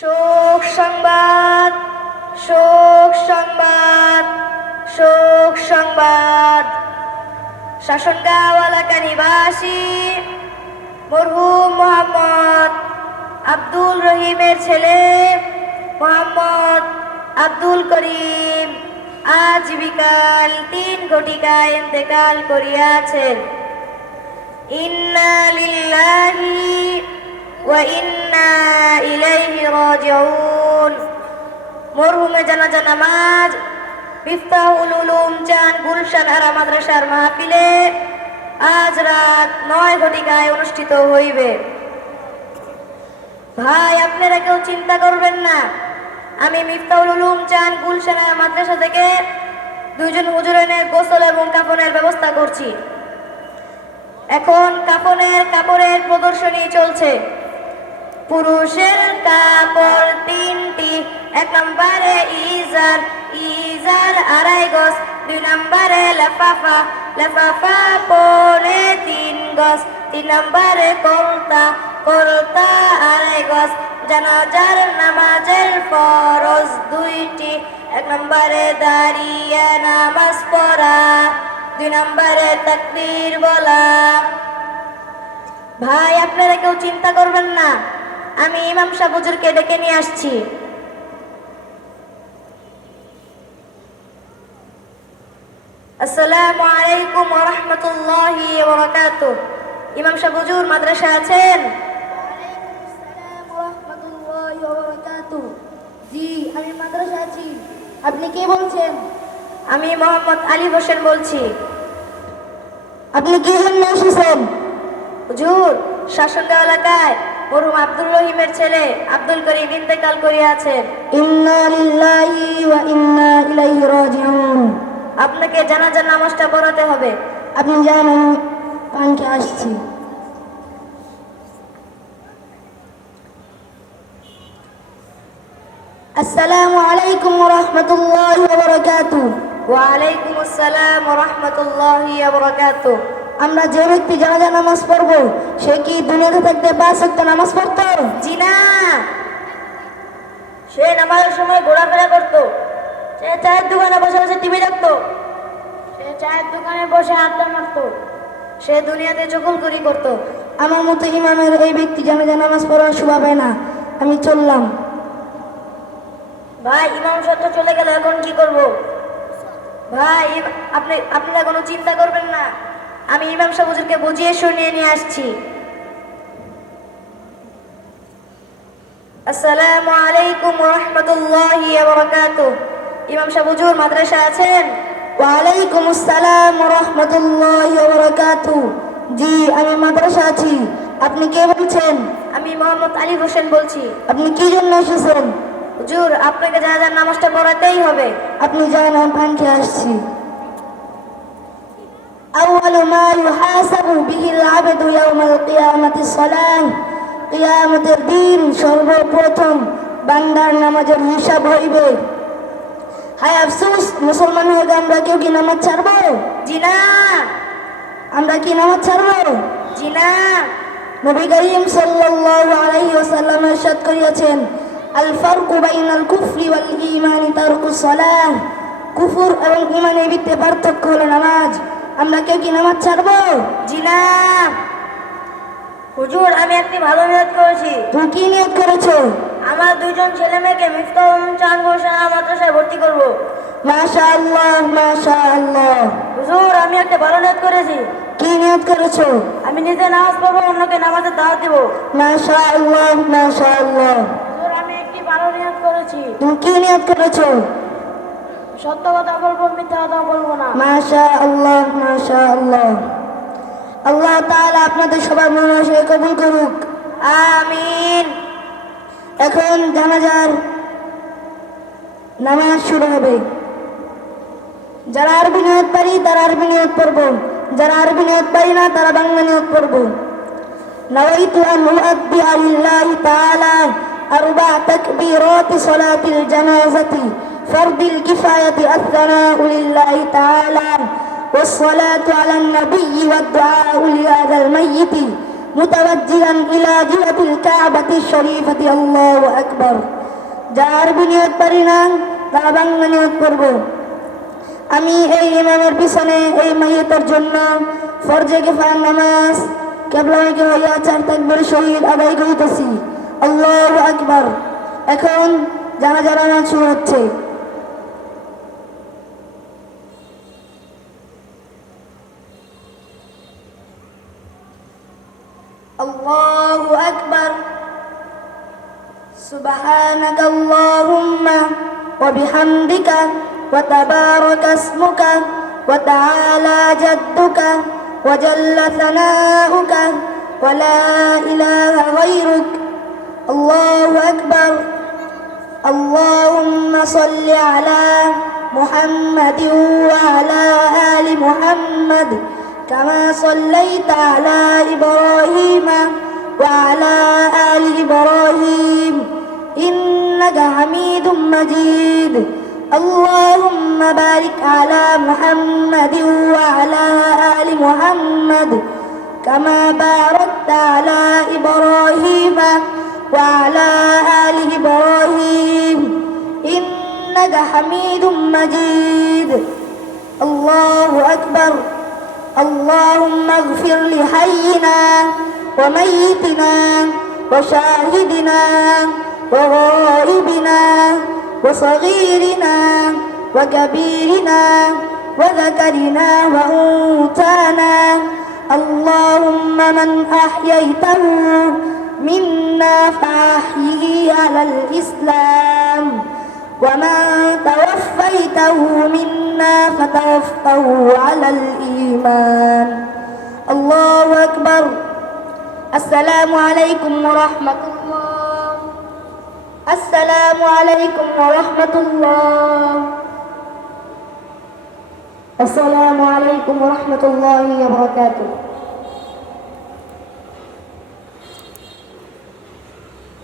শোক সংবাদ, শোক সংবাদ, শোক সংবাদ। শাসনগাঁও এলাকা নিবাসী মরহুম মোহাম্মদ আব্দুল রহিমের ছেলে মোহাম্মদ আব্দুল করিম আজ বিকাল 3 ঘটিকায় ইন্তেকাল করিয়াছেন। ইন্না লিল্লাহি ওয়া ইন্না ইলাইহি রাজিউন। মরহুমের জানাজা নামাজ মিফতাহুল উলুম চান গুলশান আরা মাদ্রাসার মাহফিলে আজ রাত 9 ঘটিকায় অনুষ্ঠিত হইবে। ভাই, আপনারা কেউ চিন্তা করবেন না, আমি মিফতাহুল উলুম চান গুলশান আরা মাদ্রাসা থেকে 2 জন হুজুরের গোসল এবং কাফনের ব্যবস্থা করছি। এখন কাপড়ের প্রদর্শনী চলছে। পুরুষের কাপড় 3টি। 1 নম্বরে ইজার 2.5 গজ। 2 নম্বরে লাফাফা 3 গজ। 3 নম্বরে কলতা 2.5 গজ। জানাজার নামাজের ফরজ 2টি। 1 নম্বরে দাঁড়িয়ে নামাজ পড়া, 2 নম্বরে তাকবীর বলা। ভাই, আপনারা কেউ চিন্তা করবেন না, আমি ইমাম সাহেব হুজুরকে ডেকে নিয়ে আসছি। আসসালামু আলাইকুম ওয়া রাহমাতুল্লাহি ওয়া বারাকাতুহু। ইমাম সাহেব হুজুর মাদ্রাসা আছেন? ওয়ালাইকুম আসসালাম ওয়া রাহমাতুল্লাহি ওয়া বারাকাতুহু। জি, আমি মাদ্রাসা আছি। আপনি কে বলছেন? আমি মোহাম্মদ আলী হোসেন বলছি। আপনি কি জন্য এসেছেন? হুজুর, শাসনগাঁও এলাকায় মরহুম আব্দুল রহিমের ছেলে আব্দুল করিম ইন্তেকাল করিয়াছেন। ইন্না লিল্লাহি ওয়া ইন্না ইলাইহি রাজিউন। আপনাকে জানাজার নামাজটা পড়াতে হবে। আপনি যান, আমি পানকে আসছি। আসসালামু আলাইকুম ওয়া রাহমাতুল্লাহি ওয়া বারাকাতুহু। ওয়া আলাইকুম আসসালাম ওয়া রাহমাতুল্লাহি ওয়া বারাকাতুহু। আমরা যে ব্যক্তি জানাজা নামাজ পড়বো, সে কি দুনিয়াতে থাকতে 5 ওয়াক্ত নামাজ পড়তো? জি না, সে নামাজের সময় ঘোরাফেরা করতো, সে চায়ের দোকানে বসে বসে টিভি দেখতো, সে চায়ের দোকানে বসে আড্ডা মারতো, সে দুনিয়াতে চকুলখুরি করতো। আমার মতো ইমামের এই ব্যক্তি জানাজা নামাজ পড়ার শোভা পায় না। আমি চললাম। ভাই, ইমাম সাহেব তো চলে গেল, এখন কি করব? ভাই, আপনারা কোনো চিন্তা করবেন না, আমি ইমাম সাহেব হুজুরকে বুঝিয়ে শুনিয়ে নিয়ে আসছি। আসসালামু আলাইকুম ওয়া রাহমাতুল্লাহি ওয়া বারাকাতুহু। ইমাম সাহেব হুজুর মাদ্রাসা আছেন? ওয়ালাইকুম আসসালাম ওয়া রাহমাতুল্লাহি ওয়া বারাকাতুহু। জি, আমি মাদ্রাসা আছি। আপনি কে বলছেন? আমি মোহাম্মদ আলী হোসেন বলছি। আপনি কি জন্য এসেছেন? হুজুর, আপনাকে জানাজার নামাজটা পড়াতেই হবে। আপনি যান, আমি পানকে আসছি। আউয়ালু মা ইউহাসাবু বিহিল আবদু ইয়াউমাল কিয়ামাতি সালাহ। কিয়ামতের দিন সর্বপ্রথম বান্দার নামাজের হিসাব হইবে। হায় আফসোস, মুসলমান হয়ে আমরা কেউ কি নামাজ ছাড়বো? জি না, আমরা কি নামাজ ছাড়বো? জি না। নবী করিম সাল্লাল্লাহু আলাইহি ওয়াসাল্লাম ইরশাদ করিয়াছেন, আল ফারকু বাইনাল কুফরি ওয়াল ঈমানি তারকুস সালাহ। কুফর এবং ঈমানের ভিতরে পার্থক্য হলো নামাজ। আমরা কেউ কি নামাজ ছাড়বো? জি না। হুজুর, আমি একটি ভালো নিয়ত করেছি। তুমি কি নিয়ত করেছো? আমার 2 জন ছেলে মেয়েকে মিফতাহুল চান গুলশান মাদ্রাসায় ভর্তি করব। মাশাআল্লাহ, মাশাআল্লাহ। হুজুর, আমি একটা ভালো নিয়ত করেছি। কি নিয়ত করেছো? আমি নিজে নামাজ পড়বো, অন্যকে নামাজের দাওয়াত দেব। মাশাআল্লাহ, মাশাআল্লাহ। হুজুর, আমি একটি ভালো নিয়ত করেছি। তুমি কি নিয়ত করেছো? সত্য কথা বলবো, মিথ্যা কথা বলবো না। মাশাআল্লাহ, মাশাআল্লাহ। আল্লাহ তাআলা আপনাদের সবার মনোনয়ন কবুল করুক। আমিন। এখন জানাজার নামাজ শুরু হবে। যারা আরবি নিয়ত পারি তারা আরবি নিয়ত পড়বো, যারা আরবি নিয়ত পারি না তারা বাংলা নিয়ত পড়বো। নাওয়াইতু আন উআদ্দিয়া লিল্লাহি তাআলা 4 তাকবীরাত সালাতিল জানাজাতি ফারদিল কিফায়াতি আস-সালাউ লিল্লাহি তাআলা والصلاة على النبي والدعاء لهذا الميت متوجها إلى جهة الكعبة الشريفة الله أكبر যারা আরবি নিয়ত পারি না তারা বাংলা নিয়ত করব আমি এই ইমামের পিছনে এই মাইয়াতের জন্য ফরজে কিফায়া নামাজ কিবলামুখী হইয়া 4 তাকবীর শহীদ আদায় করিতেছি আল্লাহু আকবার এখন জানাজা নামাজ শুরু হচ্ছে আল্লাহু আকবার سبحانك اللهم وبحمدك وتبارك اسمك وتعالى جدك وجل ثناؤك ولا إله غيرك الله أكبر اللهم صل على محمد وعلى آل محمد كما صليت على إبراهيم وعلى آل إبراهيم إنك حميد مجيد اللهم بارك على محمد وعلى آل محمد كما باركت على إبراهيم وعلى آل إبراهيم إنك حميد مجيد الله أكبر اللهم اغفر لحينا وميتنا وشاهدنا وغائبنا وصغيرنا وكبيرنا وذكرنا وأنثانا اللهم من أحييته منا فأحيه على الإسلام ومن توفيته منا فتوفه على الإيمان الله أكبر السلام عليكم ورحمة الله السلام عليكم ورحمة الله السلام عليكم ورحمة الله وبركاته